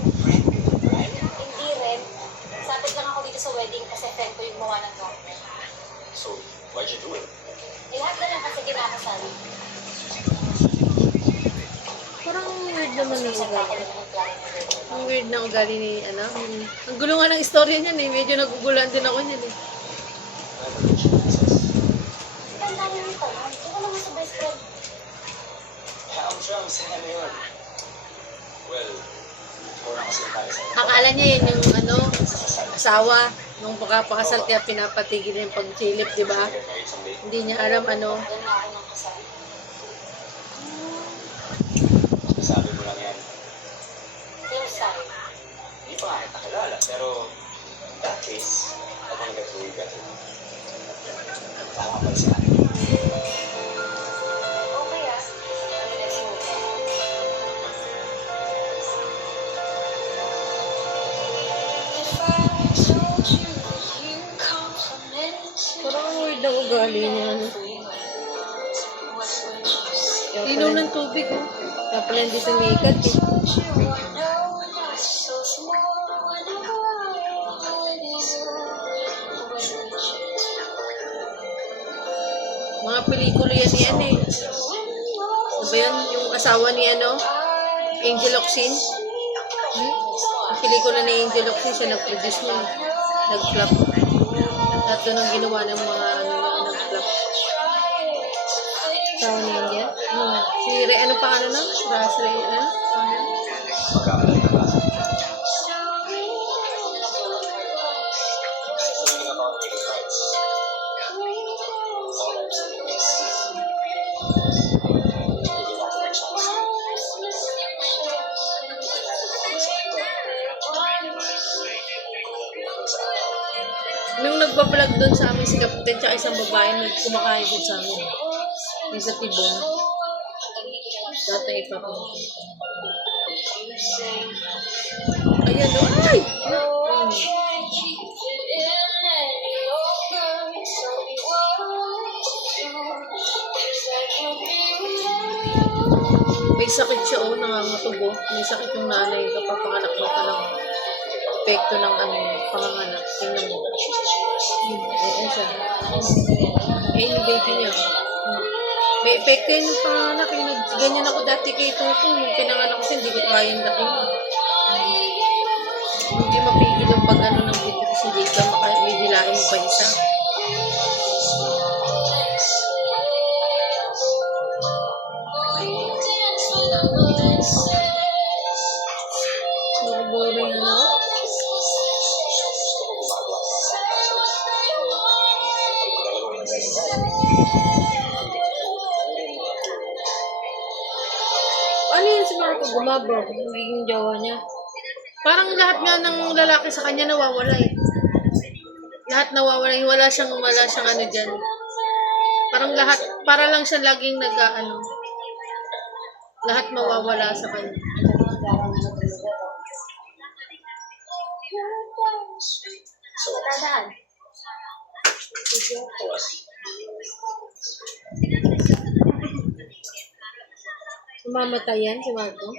Hindi rin. Sapit lang ako dito sa wedding kasi friend ko yung gumawa ng garment. So, why'd you do it? Lahat na lang kasi kinakasal. Parang weird naman yung Sa ako ugali. lang yung plano ng wedding. Ang weird na ugali ni, ano. Ang gulo nga ng istorya niyan eh. Medyo naguguluhan din ako niyan eh. Tanda niyo yung tanong. Ito naman sa best friend. I'm sure ang saya na yun. Well, kurang kasi tayo sa Akala niya yun yung, ano, asawa. Nung pakapakasal kaya pinapatigil yung pagchilip, di ba? married someday. Hindi niya alam, ano. Alam na ako ng kasal. Sabi mo lang yan. Yung side. Hindi pa nga kita kilala, pero in that case, I wanna get to know you better. Tama pa sa akin. Okay ah. Ano next move? Parang ang weird na ugali niya, ano. Ilaw ng tubig, oh. Kaya pala hindi sumikat, eh. Mga pelikula yan ni ano eh. Ano ba yan? Yung asawa ni ano? Angel Locsin? Yung pelikula ni Angel Locsin, siya nag-produce nun. Nag-flop. Lahat doon ang ginawa ng mga ano, nag-flop. Asawa ni Angel? Si Ray, ano pa ano na? Ras Ray, ano? Magkakalat na ba? Nung nagpa-vlog doon sa amin si Captain tsaka isang babae nung kumakain doon sa amin. Yung sa Tibon. Dati ipapakita. Ayan o. Ay! May sakit siya o, nangangatubo. May sakit yung nanay. Kapapanganak mo pa lang. Epekto ng ano, panganganak. Tingnan mo. Oo siya. Eh, yung baby niya. May epekto yun yung panganak. Ganyan ako dati kay Toto. Yung pinanganak kasi hindi ko kayang laki mo. Hindi mapigil yung pag ano ng baby kasi hindi ka makahilain mo pa isa. Boring ano? Ano yun si Marco? Gumabog. Nagiging jowa niya. Parang lahat nga ng lalaki sa kanya nawawala eh. Lahat nawawala. Wala siyang ano dyan. Parang lahat, para lang siya laging nag-ano. Lahat mawawala sa kanya. Tandaan. Mamatay yan si Marco?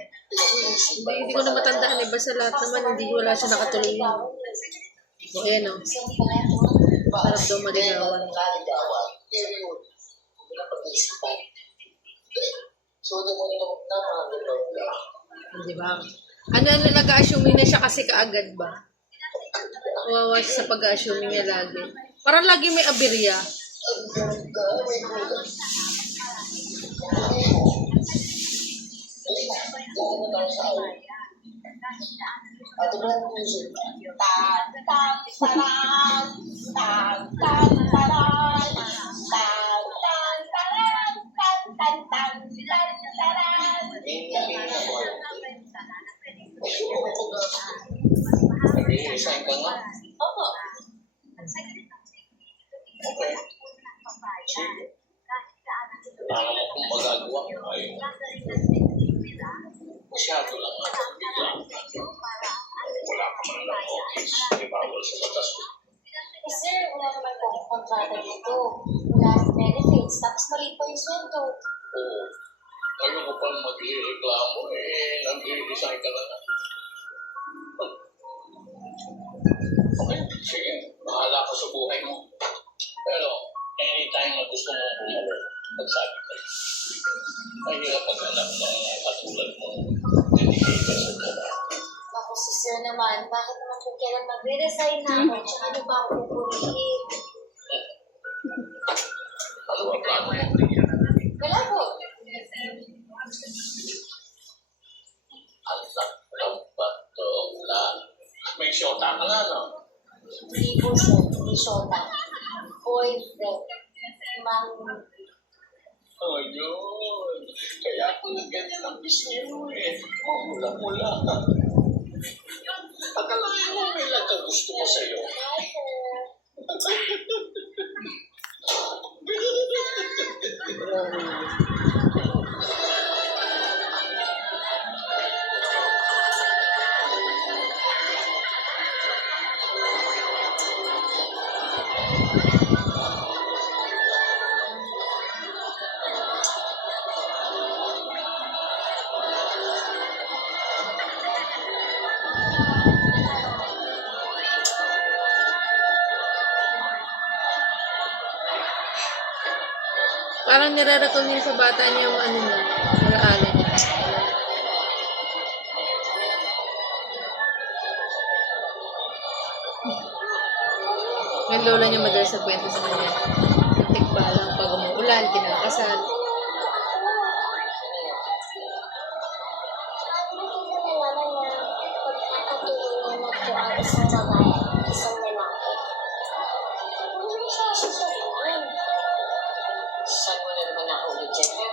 Hindi ko na matandaan eh. Basta lahat naman, hindi wala siya nakatuloy. O, ayan o. Sarap daw maligawan. Di ba? Ano nag-assuming na siya kasi kaagad ba? Wawa siya sa pag-assuming niya lagi. Parang lagi may aberya. Resign ka nga? Opo. Okay. Sige. Wala naman kung magagawa mo ay masyado lang ang bigla. Wala ka man lang office. Di bawal sa batas ko. Eh sir, wala naman po akong kontrata dito. Wala akong benefits. Tapos mali pa yung sweldo. Oo. Ngayon ko pang mag-reklamo nag-resign ka na. naman, bakit naman kung kailan magre-resign na ako, tsaka ano ba ako pupurihin? Wala po. May shota ka na, no? Hindi po siya, hindi shota. Boyfriend. Mang... Ayun. Kaya pala ganyan ang business mo eh. Mula-mula. Akalain mo may nagkagusto mo sa'yo. Parang niraratol niya sa bata niya yung ano niya, alaala niya. Yung lola niya madalas sa kwento sa kanya. Nagtikba lang pag umuulan, kinakasal. Isang babae, isang lalaki. Ano siya sasabihin? Saan mo na naman nahulog dyan?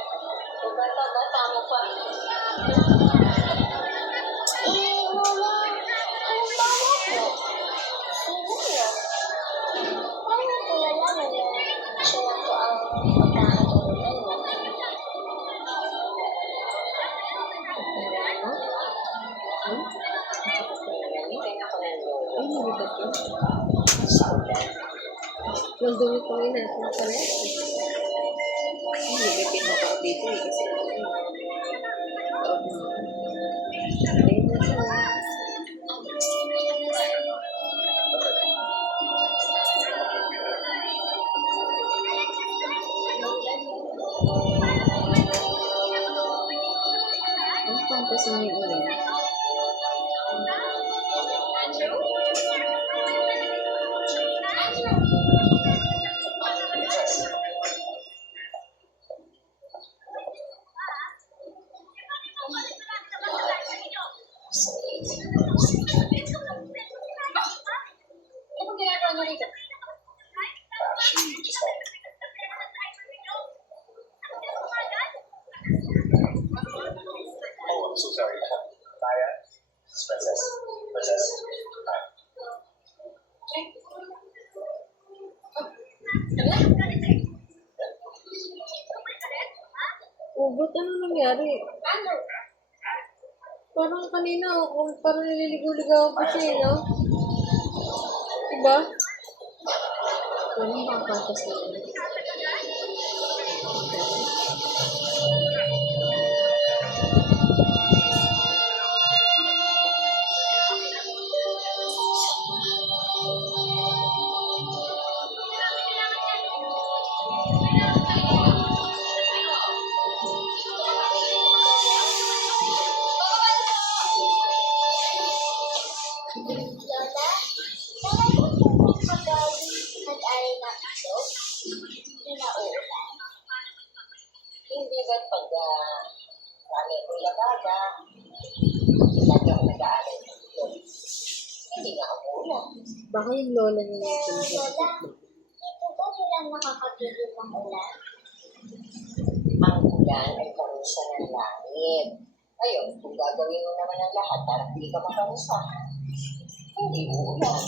Bata-bata mo pa. Lola, anong tama po? Siguro. Paano ko nalaman na siya na po ang pagkakatulungan mo? Tingnan ko ng lolo. Ay, nalibat yun. Saudan. Nandun ko yun natin na pala. Hindi ba pinaka-update eh kasi ayun na siya. Ang fantasy niya ulit. Anong ginagawa mo rito? Actually, just like... Oh, I'm so sorry. Maya? Princess. Princess. Oh, ba't ano nangyari? Ano? Parang kanina, parang nililigaw-ligaw pa siya, no? Diba? Parang bang fantasy na. Lola, talagang po kapag nag-aral na ito, hindi na uulan. Hindi ba't pag kami ko labaga, lagi ako nag-aaral dito. Hindi na ako ulan. Baka yung lola niya yung Pero pinag-ibig Lola, mo. hindi po ba sila nakakapigil ng ulan? Ang ulan ay parusa ng langit. Ngayon, kung gagawin mo naman ang lahat para hindi ka maparusa, hindi uulan.